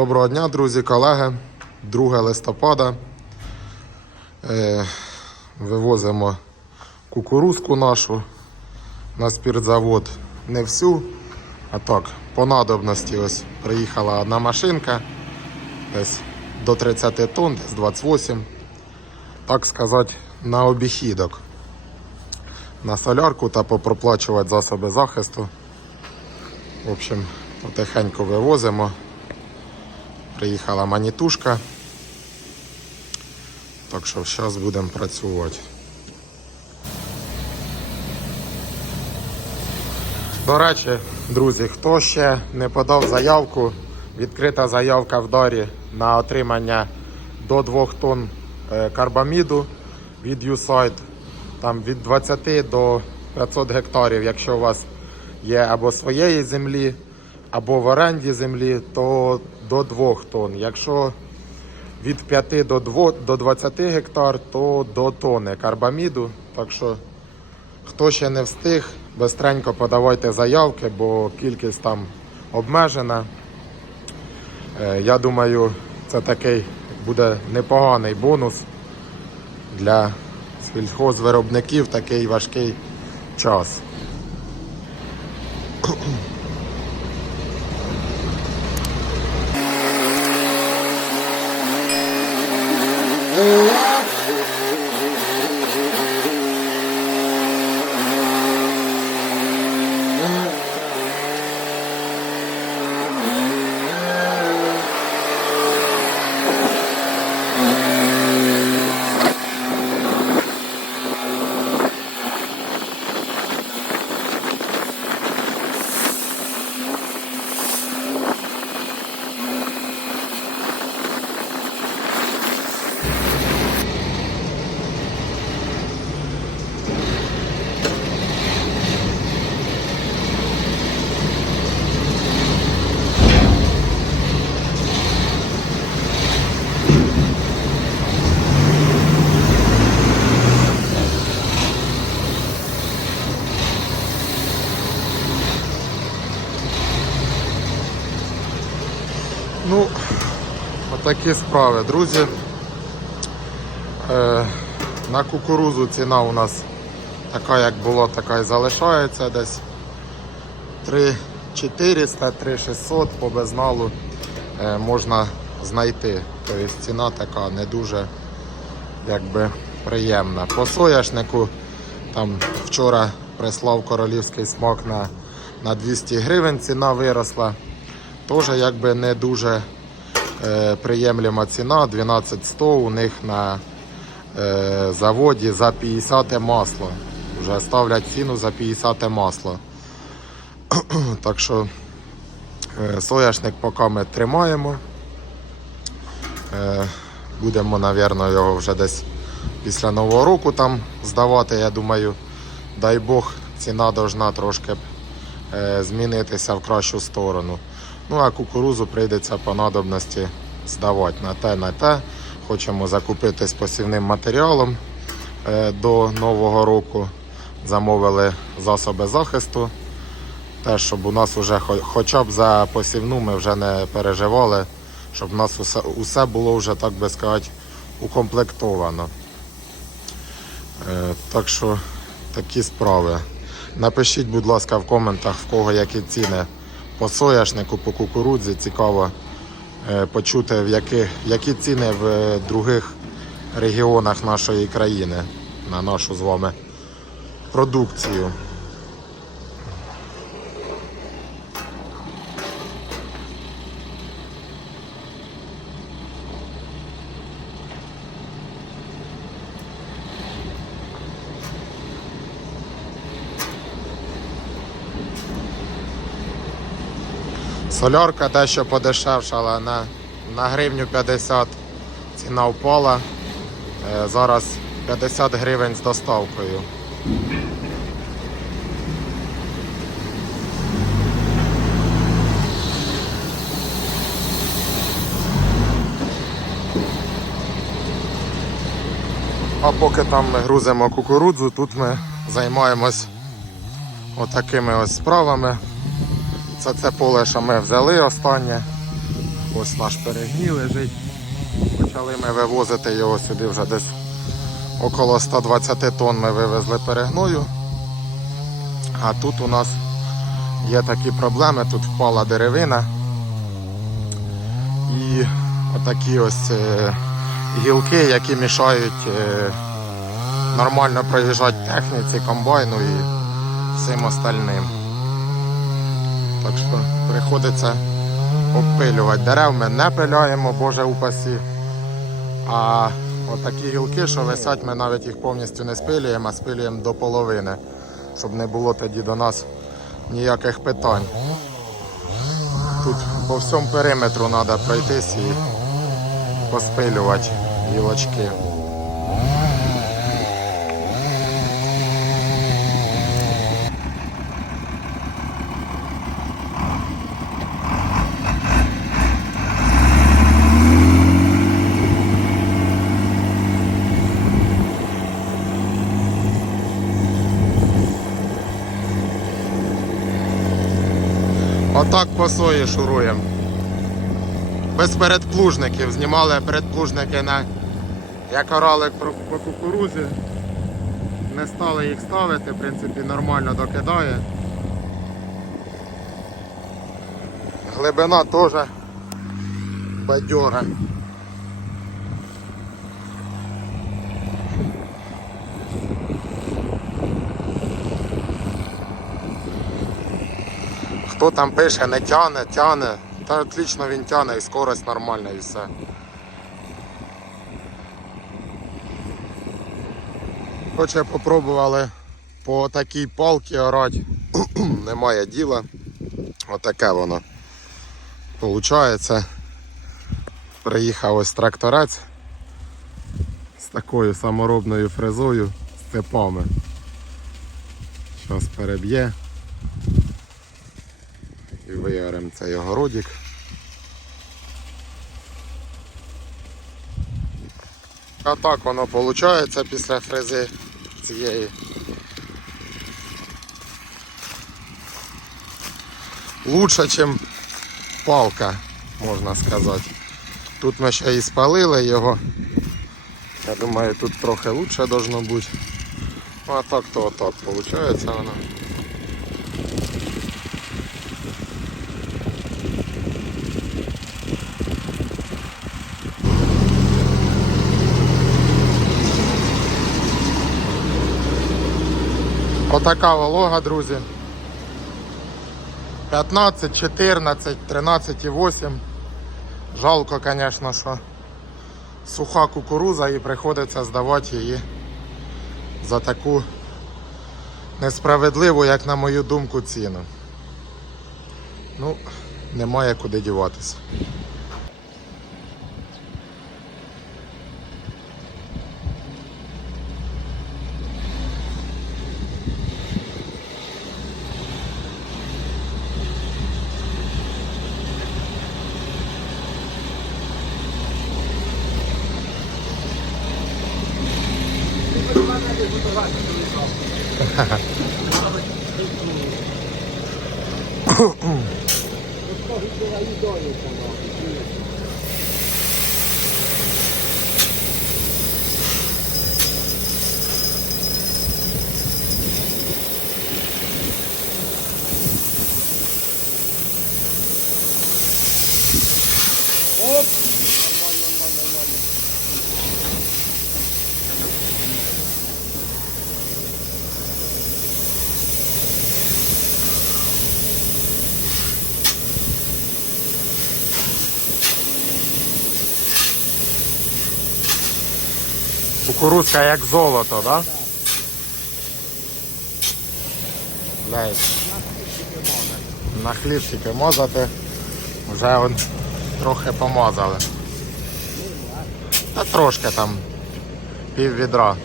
Доброго дня, друзі, колеги. 2 листопада. Е, вивозимо кукурузку нашу на спіртзавод. Не всю, а так, по надобності ось приїхала одна машинка. Десь до 30 тонн, десь 28. Так сказати, на обіхідок. На солярку та попроплачувати засоби захисту. В общем, потихеньку вивозимо. Приїхала манітушка. Так що зараз будемо працювати. До речі, друзі, хто ще не подав заявку, відкрита заявка в дарі на отримання до 2 тонн е, карбаміду від USAID, там від 20 до 500 гектарів, якщо у вас є або своєї землі, або в оренді землі, то до 2 тонн. Якщо від 5 до 2, до 20 гектар, то до тонни карбаміду. Так що, хто ще не встиг, бистренько подавайте заявки, бо кількість там обмежена. Е, Я думаю, це такий буде непоганий бонус для сільхозвиробників такий важкий час. Отакі справи, друзі. Е, на кукурузу ціна у нас така, як була, така і залишається десь 3400, 3600 по безналу е, можна знайти. Тобто ціна така не дуже якби, приємна. По сояшнику там вчора прислав королівський смак на, на 200 гривень, ціна виросла. Теж якби не дуже приємлема ціна. 12100 у них на е, заводі за 50 масло. Вже ставлять ціну за 50 масло. так що е, соняшник поки ми тримаємо. Е, будемо, мабуть, його вже десь після Нового року там здавати. Я думаю, дай Бог, ціна должна трошки е, змінитися в кращу сторону. Ну а кукурузу прийдеться по надобності здавати на те, на те. Хочемо закупитись посівним матеріалом е, до Нового року. Замовили засоби захисту. Теж, щоб у нас вже хоча б за посівну ми вже не переживали, щоб у нас усе, усе було вже, так би сказати, укомплектовано. Е, так що такі справи. Напишіть, будь ласка, в коментах, в кого які ціни по сояшнику, по кукурудзі. Цікаво е, почути, в яких, які ціни в е, других регіонах нашої країни на нашу з вами продукцію. Солярка дещо подешевшала на, на гривню 50 ціна впала. Е, зараз 50 гривень з доставкою. А поки там ми грузимо кукурудзу, тут ми займаємось отакими ось справами. Це це поле, що ми взяли останнє. Ось наш перегній лежить. Почали ми вивозити його сюди вже десь около 120 тонн ми вивезли перегною. А тут у нас є такі проблеми, тут впала деревина. І отакі ось е, гілки, які мішають е, нормально проїжджати техніці, комбайну і всім остальним. Так що приходиться обпилювати. Дерев ми не пиляємо, Боже упасі. А отакі гілки, що висять, ми навіть їх повністю не спилюємо, а спилюємо до половини, щоб не було тоді до нас ніяких питань. Тут по всьому периметру треба пройтись і поспилювати гілочки. Отак по сої шуруємо. Без передплужників. Знімали передплужники на як орали по кукурузі. Не стали їх ставити, в принципі, нормально докидає. Глибина теж бадьора. Хто там пише, не тяне, тяне. Та отлично він тяне і скорость нормальна і все. Хоче попробували по такій палці орати. Немає діла. Отаке воно. Получається. Приїхав ось тракторець з такою саморобною фрезою з цепами. Зараз переб'є і вияримо цей огородик. А так воно виходить після фрези цієї. Лучше, ніж палка, можна сказати. Тут ми ще і спалили його. Я думаю, тут трохи лучше должно бути. Ну а так то отак виходить воно. Отака волога, друзі. 15, 14, 13,8. Жалко, звісно, що суха кукуруза і приходиться здавати її за таку несправедливу, як на мою думку, ціну. Ну, немає куди діватися. 哈哈。Кукурузка як золото, да? Блядь. На хлібчики мозати. Вже он трохи помазали. Та трошки там пів відра.